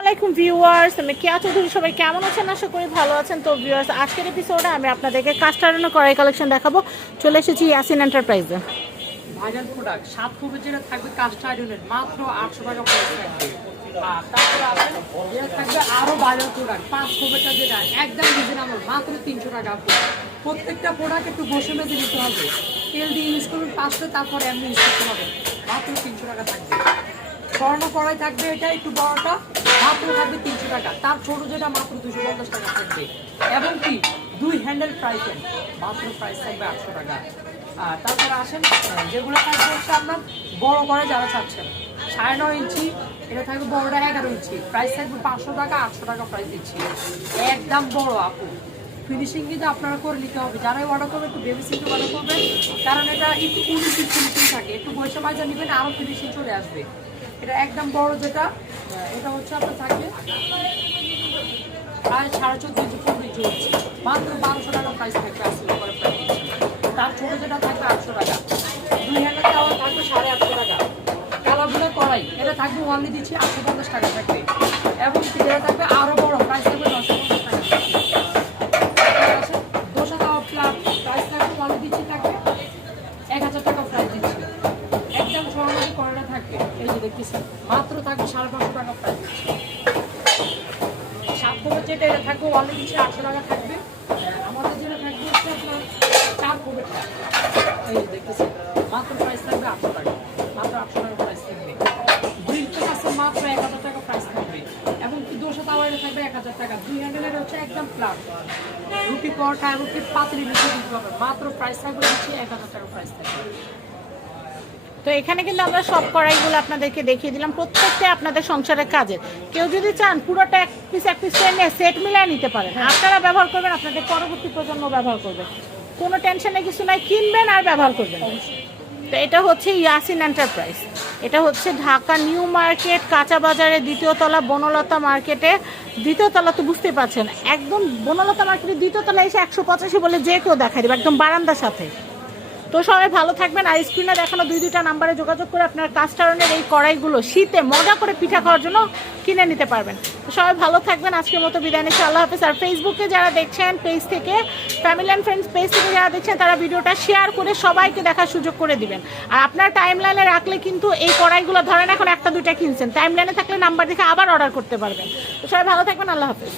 আলাইকুম ভিউয়ার্স, আমি কেয়া চৌধুরী সবাই কেমন আছেন? আশা করি ভালো আছেন। তো ভিউয়ার্স, আজকের এপিসোডে আমি আপনাদেরকে কাস্টারনো করাই কালেকশন দেখাবো। চলে এসেছি ইয়াসিন এন্টারপ্রাইজে ভাইরাল প্রোডাক্ট সাত খুবের যেটা থাকবে কাস্ট আয়রনের মাত্র আটশো টাকা তারপরে আপনার থাকবে আরও ভাইরাল প্রোডাক্ট পাঁচ খুবেরটা যেটা, একদম রিজনেবল মাত্র তিনশো টাকা প্রত্যেকটা প্রোডাক্ট একটু বসে মেঝে নিতে হবে। তেল দিয়ে ইউজ করবেন, পাঁচটা, তারপরে এমনি ইউজ করতে হবে। স্বর্ণ কড়াই থাকবে এটা একটু বড়টা, মাত্র থাকবে তিনশো টাকা। তার ছোট যেটা, মাত্র দুশো পঞ্চাশ টাকা থাকবে। এবং কি, দুই হ্যান্ডেল প্রাইসে মাত্র প্রাইস থাকবে আটশো টাকা। তারপরে আসেন, যেগুলো থাকবে হচ্ছে আপনার বড় করে যারা চাচ্ছেন। সাড়ে নয় ইঞ্চি, এটা থাকবে বড়টা এগারো ইঞ্চি। প্রাইস থাকবে পাঁচশো টাকা, আটশো টাকা প্রাইস দিচ্ছি। একদম বড় আপু। ফিনিশিং কিন্তু আপনারা করে নিতে হবে। যারাই অর্ডার করবে, একটু ভেবে চিন্তে অর্ডার করবেন। কারণ এটা একটু উনিশ ফিনিশিং থাকে। একটু বৈশা মাজা নেবেন আরও ফিনিশিং চলে আসবে। এটা একদম বড় যেটা, এটা হচ্ছে আপনার থাকবে প্রায় সাড়ে চোদ্দ ইঞ্চি, পনেরো ইঞ্চি হচ্ছে। মাত্র বারোশো টাকা প্রাইস থাকবে আসলে করে তার ছোটো যেটা থাকবে আটশো টাকা। দুই হাজার টাকা থাকবে সাড়ে আটশো টাকা। কালারগুলো করাই এটা থাকবে ওয়ানলি দিচ্ছি আটশো পঞ্চাশ টাকা থাকবে। এবং এটা থাকবে আরও বড় প্রাইস থাকবে নশো পঞ্চাশ টাকা দোষা দেওয়া প্লাস প্রাইস থাকবে ওয়ানলি দিচ্ছি থাকবে এক হাজার টাকা প্রাইস দিচ্ছি একদম স্বর্ণমুখী করাটা থাকবে এই মাত্র থাকবে সাড়ে পাঁচশো টাকা প্রাইস সাত কোপের যেটা এটা থাকবে ওয়ানলি দিচ্ছি আটশো টাকা থাকবে। আমাদের যেটা থাকবে হচ্ছে আপনার চার কোপেরটা এই দেখতেছেন, মাত্র প্রাইস থাকবে আটশো টাকা। মাত্র আটশো টাকা প্রাইস থাকবে। গ্রিলটা আছে, মাত্র এক হাজার টাকা প্রাইস থাকবে। এবং কি দোষা তাওয়ারে থাকবে এক হাজার টাকা। দুই হ্যান্ডেলের হচ্ছে একদম প্লাট রুটি পরোটা রুটি পাতলি মিশিয়ে দিতে হবে। মাত্র প্রাইস থাকবে হচ্ছে এক হাজার টাকা প্রাইস থাকবে। তো এখানে কিন্তু আমরা সব কড়াইগুলো আপনাদেরকে দেখিয়ে দিলাম। প্রত্যেকটা আপনাদের সংসারের কাজের। কেউ যদি চান পুরোটা এক পিস এক পিস নিয়ে সেট মিলিয়ে নিতে পারেন। আপনারা ব্যবহার করবেন, আপনাদের পরবর্তী প্রজন্ম ব্যবহার করবে। কোনো টেনশনে কিছু নাই, কিনবেন আর ব্যবহার করবেন। তো এটা হচ্ছে ইয়াসিন এন্টারপ্রাইজ এটা হচ্ছে ঢাকা নিউ মার্কেট, কাঁচা বাজারের দ্বিতীয় তলা, বনলতা মার্কেটে। দ্বিতীয় তলা তো বুঝতেই পারছেন, একদম বনলতা মার্কেটের দ্বিতীয় তলা এসে একশো পঁচাশি বলে যে কেউ দেখাই দেবে, একদম বারান্দার সাথে। তো সবাই ভালো থাকবেন। আর দেখানো দুই দুইটা নাম্বারে যোগাযোগ করে আপনার কাস্টারনের এই কড়াইগুলো শীতে মজা করে পিঠা খাওয়ার জন্য কিনে নিতে পারবেন। তো সবাই ভালো থাকবেন। আজকের মতো বিদায় নিচ্ছি। আল্লাহ হাফেজ। আর ফেসবুকে যারা দেখছেন পেজ থেকে ফ্যামিলি অ্যান্ড ফ্রেন্ডস পেজ থেকে যারা দেখছেন, তারা ভিডিওটা শেয়ার করে সবাইকে দেখার সুযোগ করে দিবেন। আর আপনার টাইম লাইনে রাখলে কিন্তু এই কড়াইগুলো ধরেন এখন একটা দুইটা কিনছেন। টাইম লাইনে থাকলে নাম্বার দেখে আবার অর্ডার করতে পারবেন। তো সবাই ভালো থাকবেন। আল্লাহ হাফেজ।